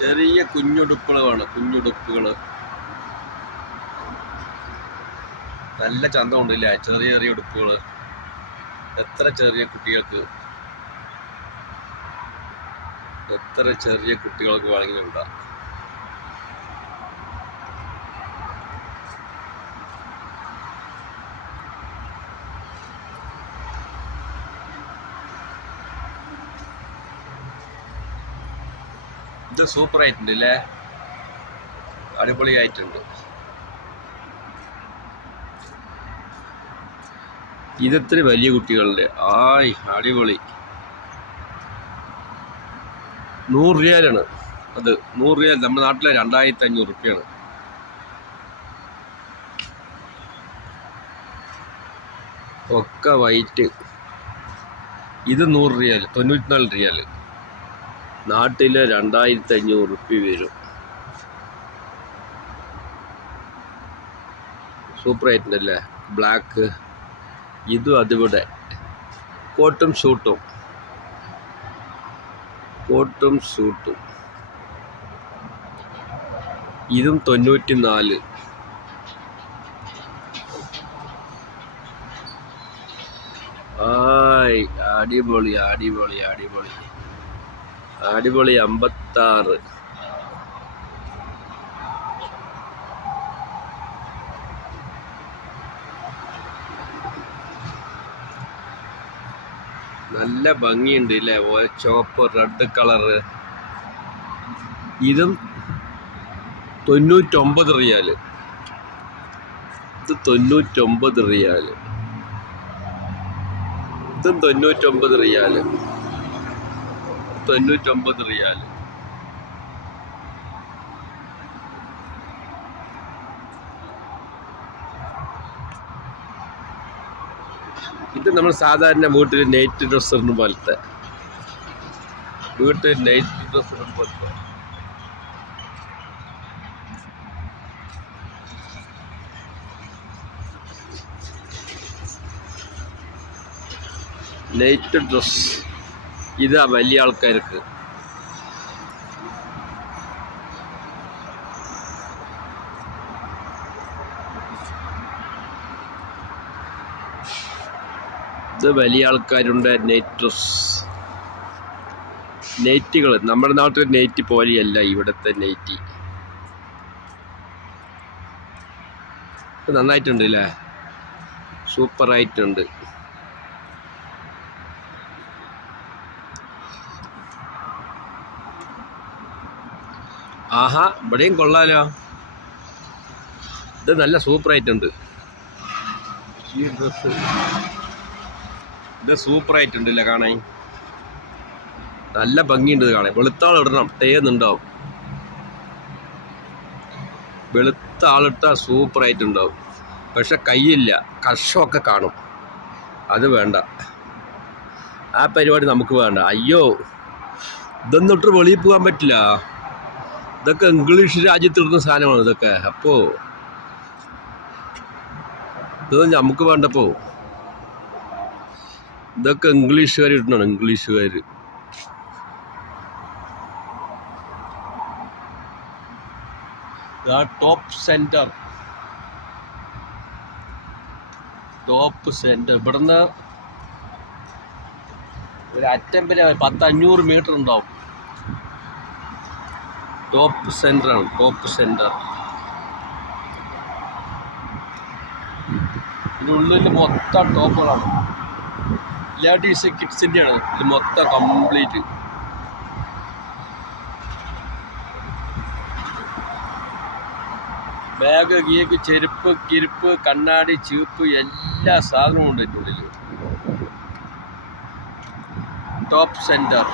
ചെറിയ കുഞ്ഞുടുപ്പുകൾ വേണം, കുഞ്ഞുടുപ്പുകൾ. നല്ല ചന്തമുണ്ടല്ലേ ചെറിയ ചെറിയ ഉടുപ്പുകൾ. എത്ര ചെറിയ കുട്ടികൾക്ക് വേണമെങ്കിലും ഉണ്ടാകും. ഇത് സൂപ്പർ ആയിട്ടുണ്ട് അല്ലേ, അടിപൊളിയായിട്ടുണ്ട്. ഇതെത്ര വലിയ കുട്ടികളുടെ അടിപൊളി. 100 റിയാലാണ് അത്. 100 റിയാൽ നമ്മുടെ നാട്ടിലെ 2500 റുപ്യാണ്. ഒക്കെ വൈറ്റ്. ഇത് 100 റിയാൽ, 94 റിയാൽ. നാട്ടിലെ 2500 റുപ്യ വരും. സൂപ്പർ ആയിട്ടുണ്ടല്ലേ ബ്ലാക്ക്. ഇതും അതിവിടെ കോട്ടും സൂട്ടും ഇതും 94. അടിപൊളി 56. നല്ല ഭംഗിയുണ്ട് അല്ലേ, ചുവപ്പ് റെഡ് കളറ്. ഇതും 99 റിയാൽ. ഇത് 99 റിയാൽ. ഇതും 99 റിയാൽ. 99 റിയാൽ. ഇത് നമ്മൾ സാധാരണ വീട്ടിൽ നൈറ്റ് ഡ്രസ്സ് ഇടുന്ന പോലത്തെ, നൈറ്റ് ഡ്രസ്. ഇതാ വലിയ ആൾക്കാർക്ക്. ഇത് വലിയ ആൾക്കാരുണ്ട് നൈറ്റ് ഡ്രസ്. നൈറ്റികൾ നമ്മുടെ നാട്ടിലെ നൈറ്റി പോലെയല്ല ഇവിടുത്തെ നൈറ്റി. നന്നായിട്ടുണ്ട് അല്ലേ, സൂപ്പറായിട്ടുണ്ട്. ഇവിടെയും കൊള്ളാലോ. ഇത് നല്ല സൂപ്പറായിട്ടുണ്ട് ഈ ഡ്രസ്സ്. ഇത് സൂപ്പറായിട്ടുണ്ടല്ലേ കാണാൻ, നല്ല ഭംഗിയുണ്ട് കാണാൻ. വെളുത്ത ആളിടണം, തേന്നുണ്ടാവും. വെളുത്ത ആളിട്ടാൽ സൂപ്പറായിട്ടുണ്ടാവും. പക്ഷെ കയ്യില്ല, കഷമൊക്കെ കാണും. അത് വേണ്ട, ആ പരിപാടി നമുക്ക് വേണ്ട. അയ്യോ, ഇതൊന്നും ഇട്ട് വെളിയിൽ പോകാൻ പറ്റില്ല. ഇതൊക്കെ ഇംഗ്ലീഷ് രാജ്യത്തിടുന്ന സാധനമാണ് ഇതൊക്കെ. അപ്പോൾ ഇതൊന്നും നമുക്ക് വേണ്ടപ്പോ. ഇതൊക്കെ ഇംഗ്ലീഷുകാർ ഇടണം, ഇംഗ്ലീഷുകാർ. Top centre. ഇവിടുന്ന് ഒരു അറ്റം വരെ 500 മീറ്റർ ഉണ്ടാവും. ടോപ്പ് സെന്ററാണ്, ടോപ്പ് സെന്റർ. ഇതിനുള്ളിൽ മൊത്തം ടോപ്പുകളാണ്. ലേഡീസ് കിഡ്സിൻ്റെയാണ് ഇത് മൊത്തം കംപ്ലീറ്റ്. ബാഗ്, ഗിയക്ക്, ചെരുപ്പ്, കിരുപ്പ്, കണ്ണാടി, ചീപ്പ്, എല്ലാ സാധനവും ഉണ്ട് ഇതിനുള്ളിൽ. Top centre.